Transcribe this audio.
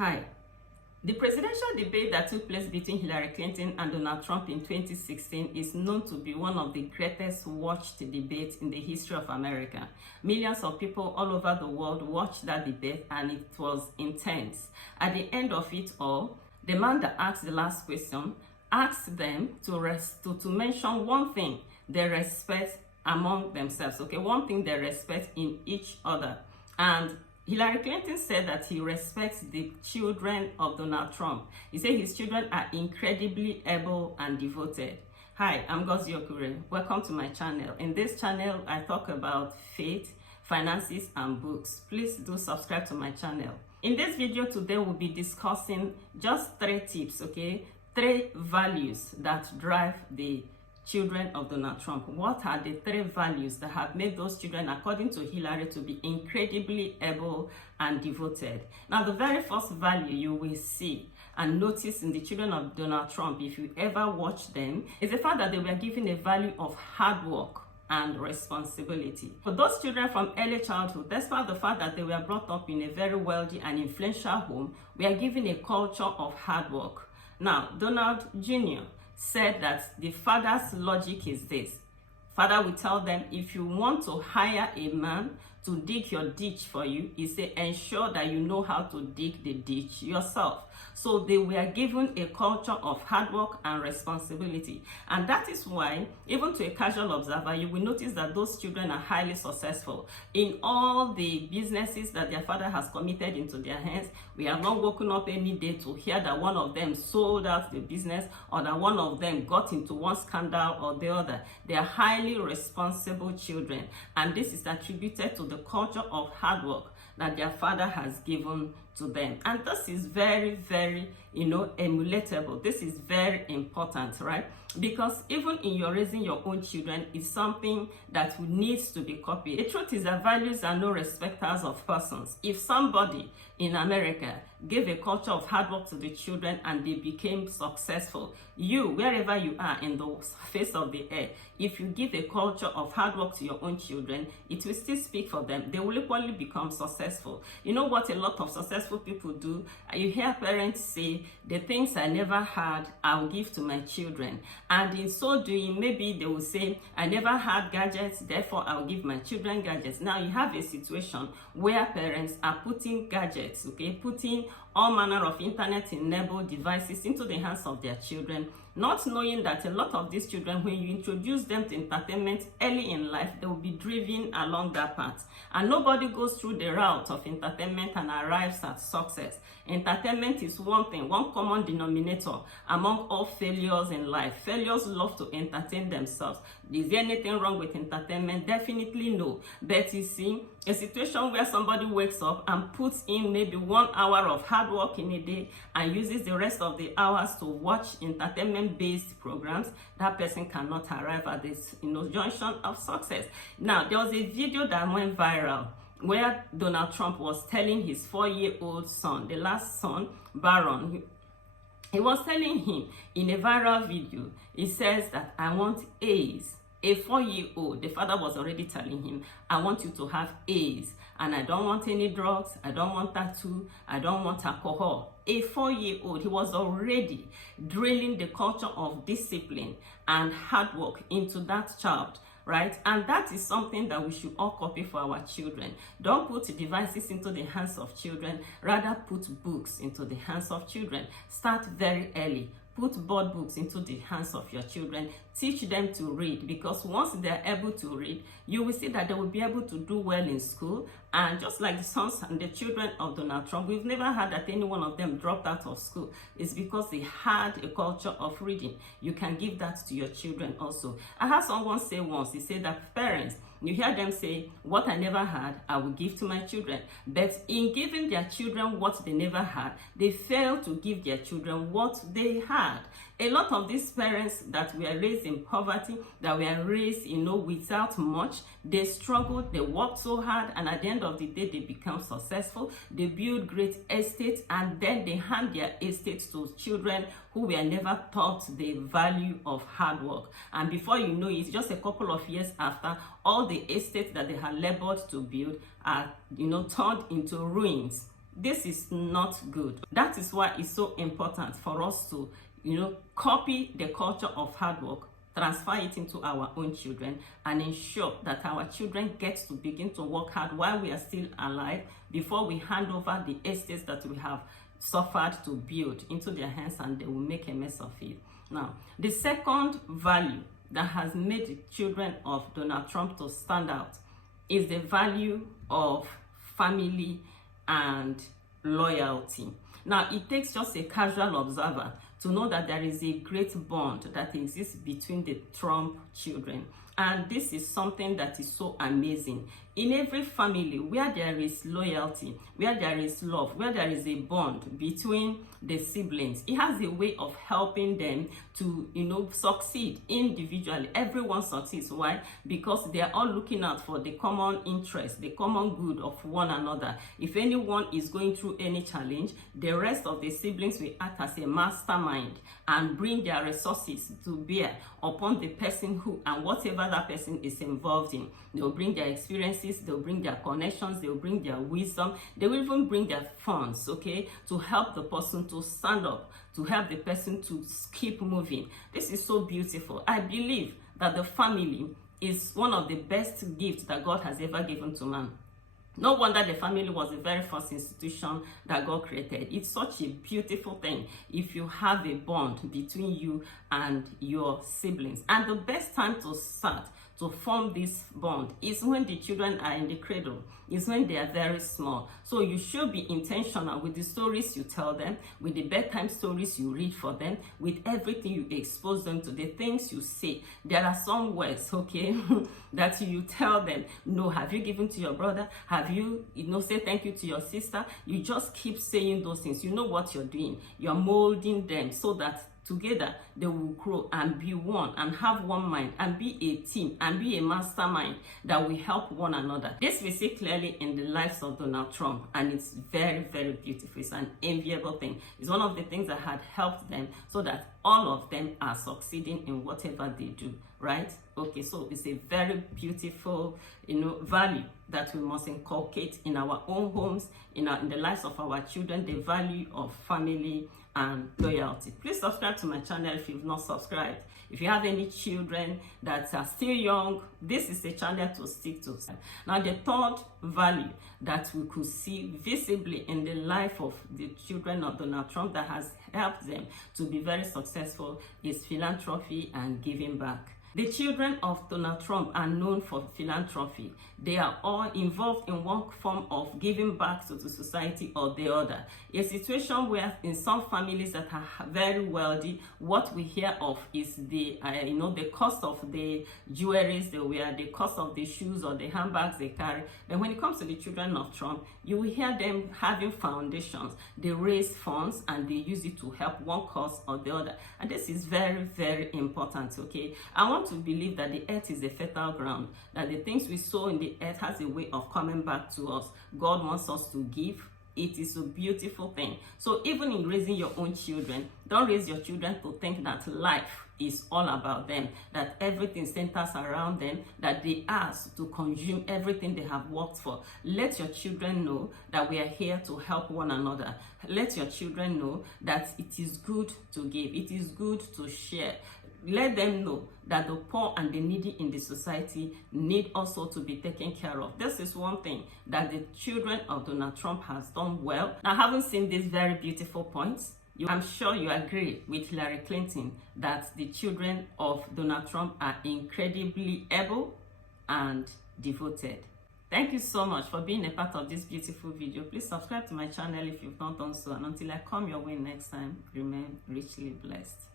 Hi. The presidential debate that took place between Hillary Clinton and Donald Trump in 2016 is known to be one of the greatest watched debates in the history of America. Millions of people all over the world watched that debate and it was intense. At the end of it all, the man that asked the last question asked them to mention one thing they respect among themselves, okay? One thing they respect in each other. And Hillary Clinton said that he respects the children of Donald Trump. He said his children are incredibly able and devoted. Hi, I'm Ngozi Okure. Welcome to my channel. In this channel, I talk about faith, finances, and books. Please do subscribe to my channel. In this video today, we'll be discussing just 3 tips, okay? 3 values that drive the children of Donald Trump. What are the 3 values that have made those children, according to Hillary, to be incredibly able and devoted? Now, the very first value you will see and notice in the children of Donald Trump, if you ever watch them, is the fact that they were given a value of hard work and responsibility. For those children from early childhood, despite the fact that they were brought up in a very wealthy and influential home, we are given a culture of hard work. Now, Donald Jr. said that the father's logic is this. Father will tell them, if you want to hire a man to dig your ditch for you, he said, ensure that you know how to dig the ditch yourself. So they were given a culture of hard work and responsibility. And that is why, even to a casual observer, you will notice that those children are highly successful. In all the businesses that their father has committed into their hands, we have not woken up any day to hear that one of them sold out the business or that one of them got into one scandal or the other. They are highly responsible children. And this is attributed to the culture of hard work that their father has given to them. And this is very, very, emulatable. This is very important, right? Because even in your raising your own children is something that needs to be copied. The truth is that values are no respecters of persons. If somebody in America gave a culture of hard work to the children and they became successful, you, wherever you are in the face of the earth, if you give a culture of hard work to your own children, it will still speak for them. They will equally become successful. You know what a lot of successful people do? You hear parents say, the things I never had, I'll give to my children. And in so doing, maybe they will say, I never had gadgets, therefore I'll give my children gadgets. Now you have a situation where parents are putting gadgets, okay, putting all manner of internet-enabled devices into the hands of their children, not knowing that a lot of these children, when you introduce them to entertainment early in life, they will be driven along that path. And nobody goes through the route of entertainment and arrives at success. Entertainment is one thing, one common denominator among all failures in life. Failures love to entertain themselves. Is there anything wrong with entertainment? Definitely no. But you see, a situation where somebody wakes up and puts in maybe 1 hour of hard work in a day and uses the rest of the hours to watch entertainment-based programs, that person cannot arrive at this junction of success. Now, there was a video that went viral where Donald Trump was telling his 4-year-old son, the last son, Barron, he was telling him in a viral video, he says that I want A's. A 4-year-old, the father was already telling him, I want you to have A's, and I don't want any drugs, I don't want tattoo, I don't want alcohol. A 4-year-old, he was already drilling the culture of discipline and hard work into that child, right? And that is something that we should all copy for our children. Don't put devices into the hands of children, rather put books into the hands of children. Start very early. Put board books into the hands of your children. Teach them to read, because once they're able to read, you will see that they will be able to do well in school. And just like the sons and the children of Donald Trump, we've never had that any one of them dropped out of school. It's because they had a culture of reading. You can give that to your children also. I had someone say once, he said that parents, you hear them say, what I never had, I will give to my children. But in giving their children what they never had, they fail to give their children what they had. A lot of these parents that were raised in poverty, that were raised, without much, they struggled, they worked so hard, and at the end of the day, they become successful. They build great estates, and then they hand their estates to children who were never taught the value of hard work. And before you know it, just a couple of years after, all the estates that they had labored to build are, turned into ruins. This is not good. That is why it's so important for us to, copy the culture of hard work, transfer it into our own children, and ensure that our children get to begin to work hard while we are still alive before we hand over the estates that we have suffered to build into their hands, and they will make a mess of it. Now, the second value that has made the children of Donald Trump to stand out is the value of family and loyalty. Now, it takes just a casual observer to know that there is a great bond that exists between the Trump children. And this is something that is so amazing. In every family where there is loyalty, where there is love, where there is a bond between the siblings, it has a way of helping them to, succeed individually. Everyone succeeds. Why? Because they are all looking out for the common interest, the common good of one another. If anyone is going through any challenge, the rest of the siblings will act as a mastermind and bring their resources to bear upon the person who and whatever that person is involved in. They'll bring their experiences, they'll bring their connections, they'll bring their wisdom, they will even bring their funds, okay, to help the person to stand up, to help the person to keep moving. This is so beautiful. I believe that the family is one of the best gifts that God has ever given to man. No wonder the family was the very first institution that God created. It's such a beautiful thing if you have a bond between you and your siblings. And the best time to start to form this bond is when the children are in the cradle, is when they are very small. So you should be intentional with the stories you tell them, with the bedtime stories you read for them, with everything you expose them to, the things you say. There are some words, okay, that you tell them. No, have you given to your brother? Have you, say thank you to your sister? You just keep saying those things. You know what you're doing. You're molding them so that together they will grow and be one and have one mind and be a team and be a mastermind that will help one another. This we see clearly in the lives of Donald Trump, and it's very, very beautiful. It's an enviable thing. It's one of the things that had helped them so that all of them are succeeding in whatever they do, right? Okay, so it's a very beautiful, value that we must inculcate in our own homes, in the lives of our children, the value of family and loyalty. Please subscribe to my channel if you've not subscribed. If you have any children that are still young, this is a channel to stick to. Now, the third value that we could see visibly in the life of the children of Donald Trump that has helped them to be very successful is philanthropy and giving back. The children of Donald Trump are known for philanthropy. They are all involved in one form of giving back to the society or the other. A situation where in some families that are very wealthy, what we hear of is the cost of the jewelries they wear, the cost of the shoes or the handbags they carry. Then when it comes to the children of Trump, you will hear them having foundations. They raise funds and they use it to help one cause or the other. And this is very, very important, okay? I want to believe that the earth is a fertile ground, that the things we sow in the earth has a way of coming back to us. God wants us to give. It is a beautiful thing. So even in raising your own children, don't raise your children to think that life is all about them, that everything centers around them, that they ask to consume everything they have worked for. Let your children know that we are here to help one another. Let your children know that it is good to give. It is good to share. Let them know that the poor and the needy in the society need also to be taken care of. This is one thing that the children of Donald Trump has done well. Now, having seen these very beautiful points, I'm sure you agree with Hillary Clinton that the children of Donald Trump are incredibly able and devoted. Thank you so much for being a part of this beautiful video. Please subscribe to my channel if you've not done so. And until I come your way next time, remain richly blessed.